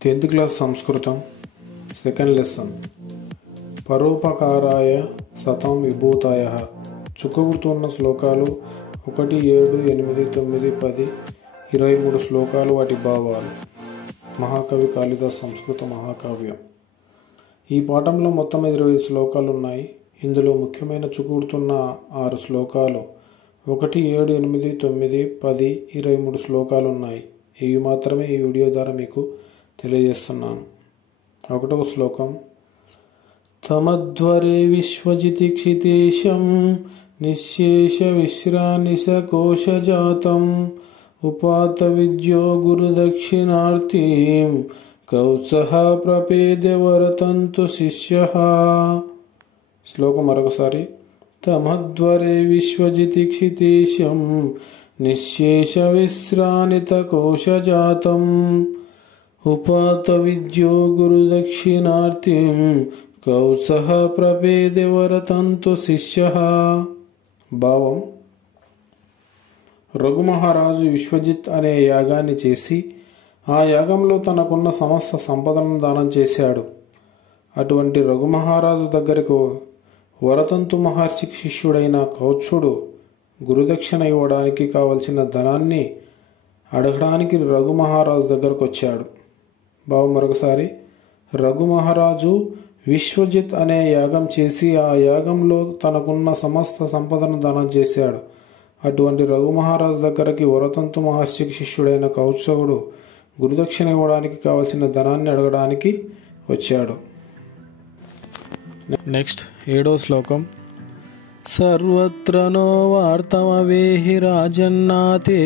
10th class సంస్కృతం second lesson పరోపకారాయ సతం విభూతాయ. చుక్కగుర్తున్న శ్లోకాలు 1, 7, 8, 9, 10, 23 శ్లోకాలు. వాటి భావాలు. మహాకవి కాళిదాస్ సంస్కృత మహాకావ్యం. ఈ పాఠంలో మొత్తం 25 శ్లోకాలు ఉన్నాయి. ఇందులో ముఖ్యమైన చుక్కగుర్తున్న 6 శ్లోకాలు 1, 7, 8, 9, 10, 23 శ్లోకాలు ఉన్నాయి. ఇవి మాత్రమే ఈ వీడియో ద్వారా మీకు తెలియజేస్తున్నాను. 1వ శ్లోకం. తమధ్వరే విశ్వజితిక్షితేశం నిశేష విశ్రానిశకోశజాతం ఉపాత విద్యో గురుదక్షిణార్తిం కౌత్సః ప్రపేదే వరతంతు శిష్యః. శ్లోకం మరొకసారి. తమధ్వరే విశ్వజితిక్షితేశం నిశేష విశ్రానితకోశజాతం ఉపాత విద్యో గురుదక్షిణార్తిం కౌత్సః ప్రపేదే వరతంతు శిష్యః. భావం. రఘుమహారాజు విశ్వజిత్ అనే యాగాన్ని చేసి ఆ యాగంలో తనకున్న సమస్త సంపదను దానం చేశాడు. అటువంటి రఘుమహారాజు దగ్గరకు వరతంతు మహర్షికి శిష్యుడైన కౌత్సుడు గురుదక్షిణ ఇవ్వడానికి కావలసిన ధనాన్ని అడగడానికి రఘుమహారాజు దగ్గరకు వచ్చాడు. భావం మరొకసారి. రఘుమహారాజు విశ్వజిత్ అనే యాగం చేసి ఆ యాగంలో తనకున్న సమస్త సంపదను దానం చేశాడు. అటువంటి రఘుమహారాజు దగ్గరికి వరతంతు మహర్షికి శిష్యుడైన కౌత్సుడు గురుదక్షిణ ఇవ్వడానికి కావలసిన ధనాన్ని అడగడానికి వచ్చాడు. నెక్స్ట్ 7వ శ్లోకం. సర్వత్ర నో వార్తమవేహి రాజన్నాతే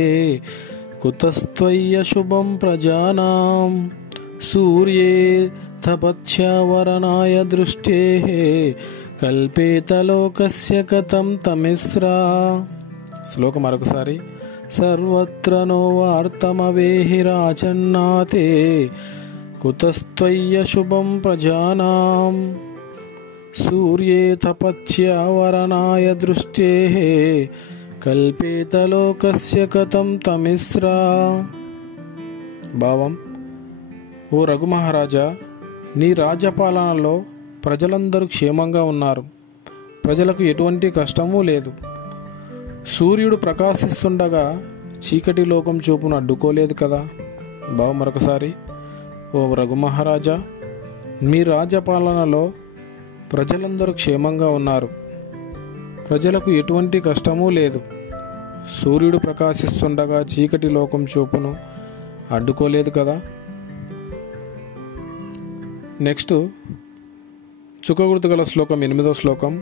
కుతస్త్వయ్య శుభం ప్రజానాం సూర్యే తపత్యావరణాయ దృష్టేః కల్పేత లోకస్య కథం తమిస్రా. శ్లోకం మరొకసారి. సర్వత్ర నో వార్తమవేహి రాజన్నాతే కుతస్త్వయ్య శుభం ప్రజానాం సూర్యే తపత్యావరణాయ దృష్టేః కల్పేత లోకస్య కథం తమిస్రా. భావం. ఓ రఘుమహారాజా, నీ రాజ్యపాలనలో ప్రజలందరూ క్షేమంగా ఉన్నారు. ప్రజలకు ఎటువంటి కష్టమూ లేదు. సూర్యుడు ప్రకాశిస్తుండగా చీకటి లోకం చూపును అడ్డుకోలేదు కదా. భావం మరొకసారి. ఓ రఘుమహారాజా, మీ రాజ్యపాలనలో ప్రజలందరూ క్షేమంగా ఉన్నారు. ప్రజలకు ఎటువంటి కష్టమూ లేదు. సూర్యుడు ప్రకాశిస్తుండగా చీకటి లోకం చూపును అడ్డుకోలేదు కదా. నెక్స్ట్ చుక్కగుర్తు గల శ్లోకం 8వ శ్లోకం.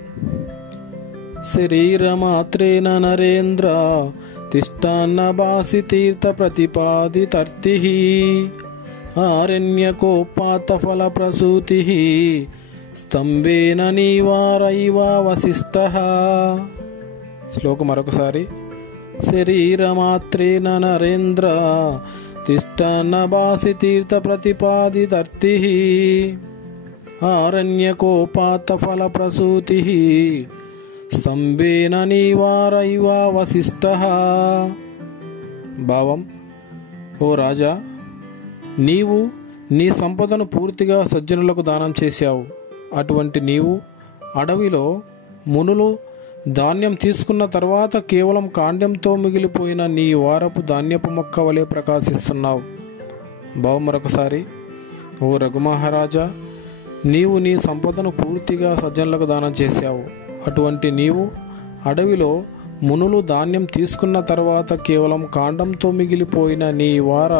శరీరమాత్రేణ నరేంద్ర తిష్టాన్న బాసి తీర్థ ప్రతిపాదితర్తిః ఆరణ్యకోపాత ఫల ప్రసూతిః స్తంభేన నీవారైవ వసిష్ఠః. శ్లోకం మరొకసారి. శరీరమాత్రేణ నరేంద్ర తిష్టాన్న బాసి తీర్థ ప్రతిపాదితర్తిః ఆరణ్యకోపాత ఫల ప్రసూతిః స్తంభేన నీవారైవ వసిష్ఠః. భావం. ఓ రాజా, నీవు నీ సంపదను పూర్తిగా సజ్జనులకు దానం చేశావు. అటువంటి నీవు అడవిలో మునులు ధాన్యం తీసుకున్న తర్వాత కేవలం కాండంతో మిగిలిపోయిన నీ వారపు ధాన్యపు మొక్క వలె ప్రకాశిస్తున్నావు. భావం మరొకసారి. ఓ రఘుమహారాజా, నీవు నీ సంపదను పూర్తిగా సజ్జనులకు దానం చేశావు. అటువంటి నీవు అడవిలో మునులు ధాన్యం తీసుకున్న తర్వాత కేవలం కాండంతో మిగిలిపోయిన నీ వార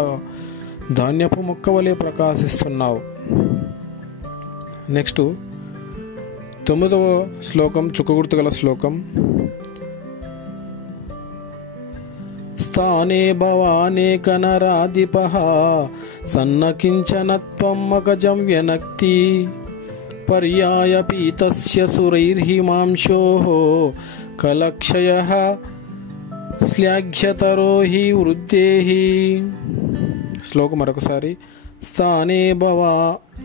ధాన్యపు మొక్క వలె ప్రకాశిస్తున్నావు. నెక్స్ట్ 9వ శ్లోకం చుక్కగుర్తు గల శ్లోకం. స్థానే భవానేక నరాధిపః సన్నకించనత్వం మగజం వ్యనక్తి పర్యాయ పీతస్య సురైర్హిమాంశోః కలక్షయః శ్లాఘ్యతరో హి వృద్ధేః. శ్లోకం మరొకసారి.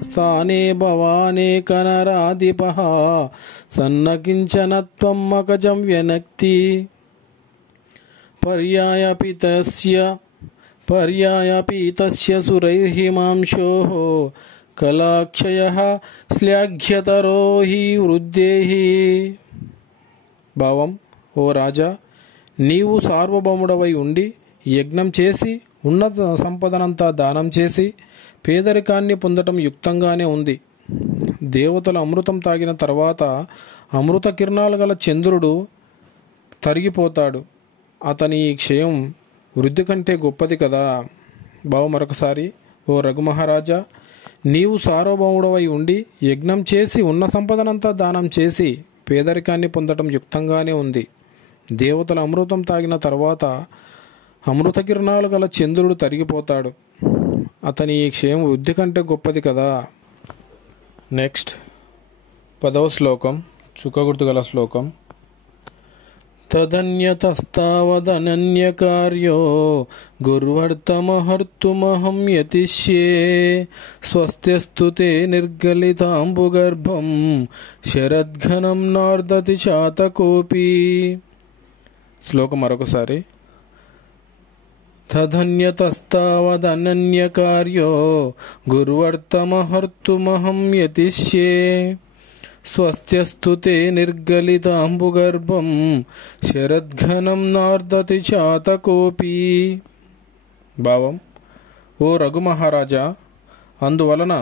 స్థానే భవానేక నరాధిపః సన్నకించనత్వం మగజం వ్యనక్తి పర్యాయ పీతస్య పర్యాయపీతస్య సురైర్హిమాంశో కళాక్షయః శ్లాఘ్యతరో హి వృద్ధేః. భావం: ఓ రాజా, నీవు సార్వభౌముడవై ఉండి యజ్ఞం చేసి ఉన్నత సంపదనంతా దానం చేసి పేదరికాన్ని పొందటం యుక్తంగానే ఉంది. దేవతలు అమృతం తాగిన తర్వాత అమృత కిరణాలు గల చంద్రుడు తరిగిపోతాడు. అతని ఈ క్షయం వృద్ధి కంటే గొప్పది కదా. భావం మరొకసారి: ఓ రఘుమహారాజా, నీవు సార్వభౌముడవై ఉండి యజ్ఞం చేసి ఉన్న సంపదనంతా దానం చేసి పేదరికాన్ని పొందటం యుక్తంగానే ఉంది. దేవతల అమృతం తాగిన తర్వాత అమృత కిరణాలు గల చంద్రుడు తరిగిపోతాడు. అతని ఈ క్షయం వృద్ధి కంటే గొప్పది కదా. నెక్స్ట్ 10వ శ్లోకం, చుక్కగుర్తు గల శ్లోకం. తదన్యతస్తావదనన్యకార్యో గుర్వర్తమహర్తుమహం యతిష్యే స్వస్త్యస్తు తే నిర్గలితాంబుగర్భం శరద్ఘనం నార్దతి చాతకోపి. శ్లోకం మరొకసారి. తదన్యతస్తావదనన్యకార్యో గుర్వర్తమహర్తుమహం యతిష్యే స్వస్త్యస్తు తే నిర్గలితాంబుగర్భం శరద్ఘనం నార్దతి చాతకోపి. భావం: ఓ రఘుమహారాజా, అందువలన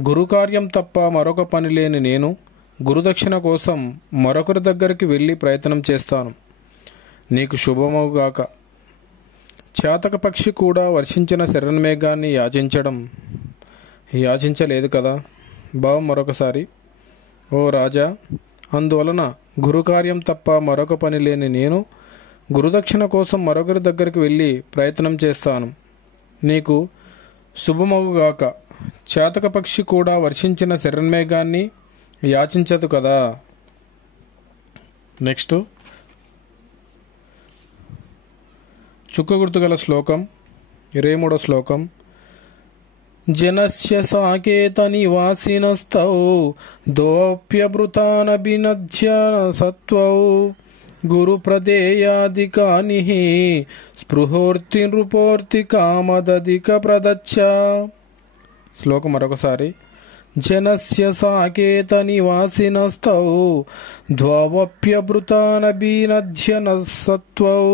గురుకార్యం తప్ప మరొక పని లేని నేను గురుదక్షిణ కోసం మరొకరి దగ్గరికి వెళ్ళి ప్రయత్నం చేస్తాను. నీకు శుభమవుగాక. చాతక పక్షి కూడా వర్షించిన శరణ్మేఘాన్ని యాచించలేదు కదా. భావం మరొకసారి. ఓ రాజా, అందువలన గురుకార్యం తప్ప మరొక పని లేని నేను గురుదక్షిణ కోసం మరొకరి దగ్గరికి వెళ్ళి ప్రయత్నం చేస్తాను. నీకు శుభమగుగాక. చాతక పక్షి కూడా వర్షించిన శరణ్మేఘాన్ని యాచించదు కదా. నెక్స్ట్ చుక్కగుర్తు గల శ్లోకం, 23వ శ్లోకం. జనస్య సాకేత నివాసినస్తౌ దోప్యభృతానభినధ్య సత్వౌ గురు ప్రదేయాదికాని స్పృహోర్తి నృపోర్తి కామదధిక ప్రదచ్చ. శ్లోకం మరొకసారి. జనస్య సాకేత నివాసినస్తౌ ద్వప్యభృతానభినధ్య సత్వౌ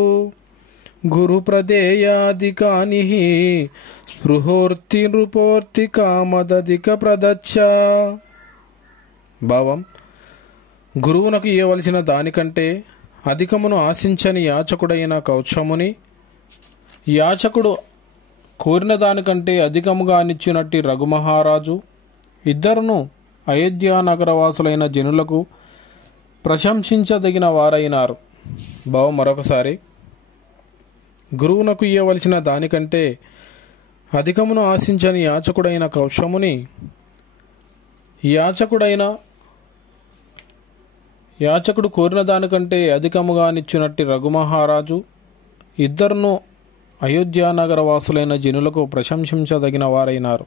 గురు ప్రదేయాదికాని స్పృహోర్తి నృపోర్తి కామదధిక ప్రదచ్చ. భావం: గురువునకు ఇవ్వవలసిన దానికంటే అధికమును ఆశించని యాచకుడైన కౌత్సముని యాచకుడు కోరిన దానికంటే అధికముగా నిచ్చినట్టి రఘుమహారాజు ఇద్దరును అయోధ్య నగరవాసులైన జనులకు ప్రశంసించదగిన వారైనారు. భావం మరొకసారి. గురువునకు ఇవ్వవలసిన దానికంటే అధికమును ఆశించని యాచకుడైన కౌత్సముని యాచకుడు కోరిన దానికంటే అధికముగా నిచ్చినట్టి రఘుమహారాజు ఇద్దరును అయోధ్య నగర వాసులైన జనులకు ప్రశంసించదగిన వారైనారు.